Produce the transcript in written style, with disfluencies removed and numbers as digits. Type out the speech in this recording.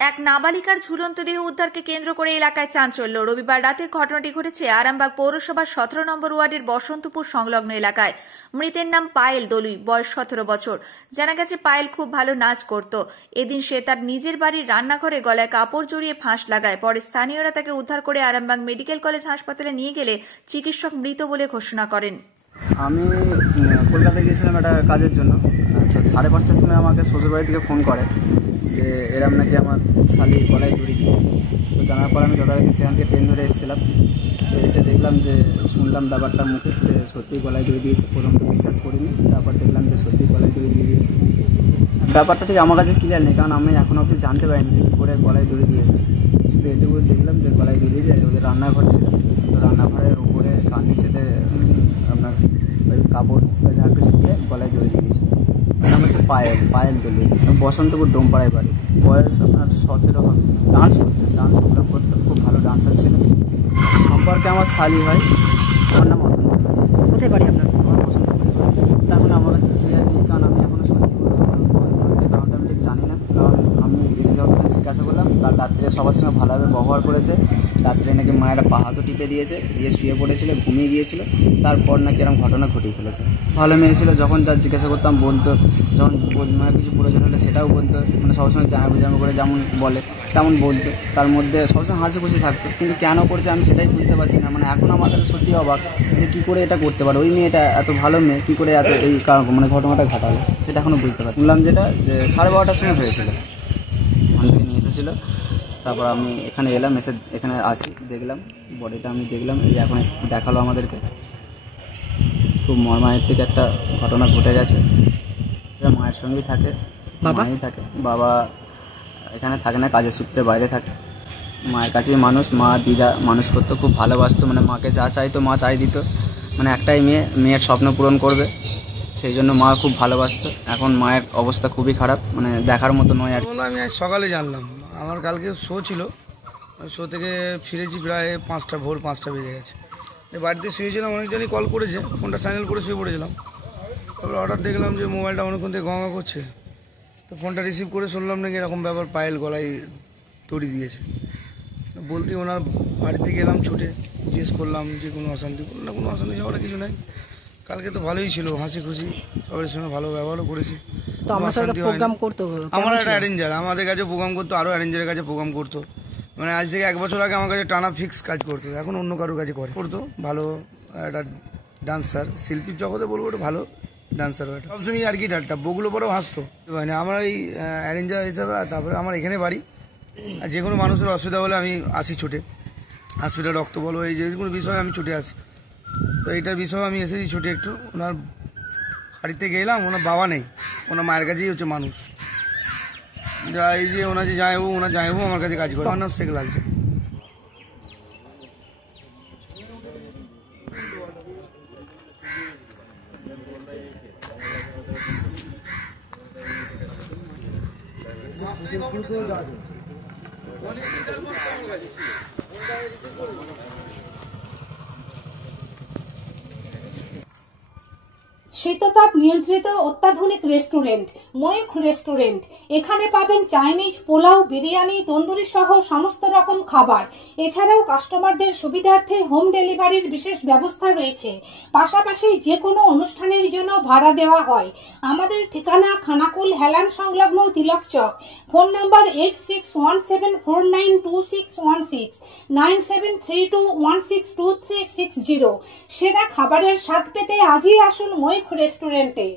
এক নাবালিকার ঝুলন্ত দেহ উদ্ধারকে কেন্দ্র করে এলাকায় চাঞ্চল্য। রবিবার রাতের ঘটনাটি ঘটেছে আরামবাগ পৌরসভার 17 নম্বর ওয়ার্ডের বসন্তপুর সংলগ্ন এলাকায়। মৃতের নাম পায়েল দলুই, বয়স 17 বছর। জানা গেছে পায়েল খুব ভালো নাচ করত। এদিন সে তার নিজের বাড়ির রান্নাঘরে গলায় কাপড় জড়িয়ে ফাঁস লাগায়। পরে স্থানীয়রা তাকে উদ্ধার করে আরামবাগ মেডিকেল কলেজ হাসপাতালে নিয়ে গেলে চিকিৎসক মৃত বলে ঘোষণা করেন। আমি কলকাতায় গিয়েছিলাম একটা কাজের জন্য। 5:30টার সময় আমাকে শ্বশুরবাড়ি থেকে ফোন করে যে এরম নাকি আমার শালির গলায় দড়ি দিয়েছে। তো জানার পর আমি যথারীতি সেখান থেকে ট্রেন ধরে এসেছিলাম। তো এসে দেখলাম যে শুনলাম ব্যাপারটা মুখে যে সত্যিই গলায় দড়ি দিয়েছে। প্রথম তো বিশ্বাস করিনি, তারপর দেখলাম যে সত্যিই গলায় দড়ি দিয়ে দিয়েছে। ব্যাপারটা ঠিক আমার কাছে ক্লিয়ার নেই, কারণ আমি এখনও অবধি জানতে পারিনি যে কী করে গলায় দড়ি দিয়েছে। শুধু এটুকু দেখলাম যে গলায় দড়ি দিয়েছে। ওদের রান্নাঘর ছিল, তো রান্নাঘরের উপরে কান নিচেতে আপনার ওই কাপড় যা কিছু দিয়ে গলায় দড়ি দিয়ে দিয়েছে। নাম হচ্ছে পায়েল দলুই, বসন্তপুর ডোমপাড়ায় বাড়ি। বয়স আপনার 17 হবে। ডান্স প্রোগ্রাম করতে খুব ভালো ডান্সার ছিল। সম্পর্কে আমার শালি হয়। আমার নাম অতন। কোথায় বাড়ি আপনার? আমার বসন্তপুর। এখন আমার কাছে ক্লিয়ার নেই, কারণ আমি এখনও সত্যি কারণটা আমি ঠিক জানি না। কারণ আমি এসে যখন জিজ্ঞাসা করলাম, তার রাত্রে সবার সঙ্গে ভালোভাবে ব্যবহার করেছে। রাত্রে নাকি মায়েরা পা হাতও টিপে দিয়েছে, দিয়ে শুয়ে পড়েছিল, ঘুমিয়ে গিয়েছিল। তারপর নাকি এরকম ঘটনা ঘটিয়ে ফেলেছে। ভালো মেয়ে ছিল, যখন তার জিজ্ঞাসা করতাম বলতো, যখন মানে কিছু প্রয়োজন হলে সেটাও বলতো। মানে সবসময় জানাবো করে যেমন বলে তেমন বলতো। তার মধ্যে সবসময় হাসি খুশি থাকতো। কিন্তু কেন করছে আমি সেটাই বুঝতে পারছি না। মানে এখন আমাদের সত্যি অবাক যে কী করে এটা করতে পারে। ওই মেয়েটা এত ভালো মেয়ে, কী করে এত এই মানে ঘটনাটা ঘটালো সেটা এখনও বুঝতে পারছি। শুনলাম যেটা যে 12:30টার সময় হয়েছিল, ওখান থেকে নিয়ে এসেছিলো। তারপর আমি এখানে এলাম, এসে এখানে আছি, দেখলাম বডিটা আমি দেখলাম। এই এখন দেখালো আমাদেরকে। খুব মর্মান্তিক থেকে একটা ঘটনা ঘটে গেছে। মায়ের সঙ্গেই থাকে, মায়েই থাকে। বাবা এখানে থাকে না, কাজের সূত্রে বাইরে থাকে। মায়ের কাছেই মানুষ। মা দিদা মানুষ করতো, খুব ভালোবাসতো। মানে মাকে যা চাইতো মা তাই দিত। মানে একটাই মেয়ের স্বপ্ন পূরণ করবে, সেই জন্য মা খুব ভালোবাসতো। এখন মায়ের অবস্থা খুবই খারাপ, মানে দেখার মতো নয় আর। আমি আজ সকালে জানলাম। আমার কালকে শো ছিল, শো থেকে ফিরেছি প্রায় ভোর 5টা বেজে গেছে। বাড়িতে শুয়েছিলাম, অনেকজনই কল করেছে, ফোনটা সাইলেন্ট করে শুয়ে পড়েছিলাম। তারপরে হঠাৎ দেখলাম যে মোবাইলটা অনেকক্ষণ থেকে গঙ্গা করছে। তো ফোনটা রিসিভ করে শুনলাম নাকি এরকম ব্যাপার, পায়েল গলায় দড়ি দিয়েছে। বলতে ওনার বাড়িতে গেলাম ছুটে, জিজ্ঞেস করলাম যে কোনো অশান্তি। না, কোনো অশান্তি ঝগড়া কিছু নাই। কালকে তো ভালোই ছিল, হাসি খুশি, সবার সঙ্গে ভালো ব্যবহারও করেছি। তো আমার সাথে প্রোগ্রাম করতো, আমার একটা অ্যারেঞ্জার আমাদের কাছে প্রোগ্রাম করতো, আরও অ্যারেঞ্জারের কাছে প্রোগ্রাম করতো। মানে আজ থেকে 1 বছর আগে আমার কাছে টানা ফিক্স কাজ করতো, এখন অন্য কারোর কাছে করতো। ভালো একটা ডান্সার, শিল্পীর জগতে বলবো একটা ভালো ডান্সার। সবসময় আর কি ঠাট্টা বগুলো পরেও হাসতো। মানে আমার এই অ্যারেঞ্জার হিসাবে। তারপরে আমার এখানে বাড়ি। আর যে কোনো মানুষের অসুবিধা হলে আমি আসি ছুটে। হসপিটাল রক্ত বলো, এই যে কোনো বিষয়ে আমি ছুটে আসি। তো এইটার বিষয়ে আমি এসেছি ছুটে একটু। ওনার বাড়িতে গেলাম, ওনার বাবা নেই, ওনার মায়ের কাছেই হচ্ছে মানুষ। এই যে ওনার যে ওনার জামাইবাবু আমার কাছে কাজ করে। আমার নাম শেখ লালছে। শীততাপ নিয়ন্ত্রিত অত্যাধুনিক রেস্টুরেন্ট ময়ূখ রেস্টুরেন্ট। এখানে পাবেন চাইনিজ, পোলাও, বিরিয়ানি, তন্দুরি সহ সমস্ত রকম খাবার। এছাড়াও কাস্টমারদের সুবিধার্থে হোম ডেলিভারির বিশেষ ব্যবস্থা রয়েছে। পাশাপাশি যে কোনো অনুষ্ঠানের জন্য ভাড়া দেওয়া হয়। আমাদের ঠিকানা খানাকুল হেলান সংলগ্ন তিলক চক। Phone number 8617492616 9732162360। সেরা খাবারের স্বাদ পেতে আজই আসুন ময়ূখ রেস্টুরেন্টে।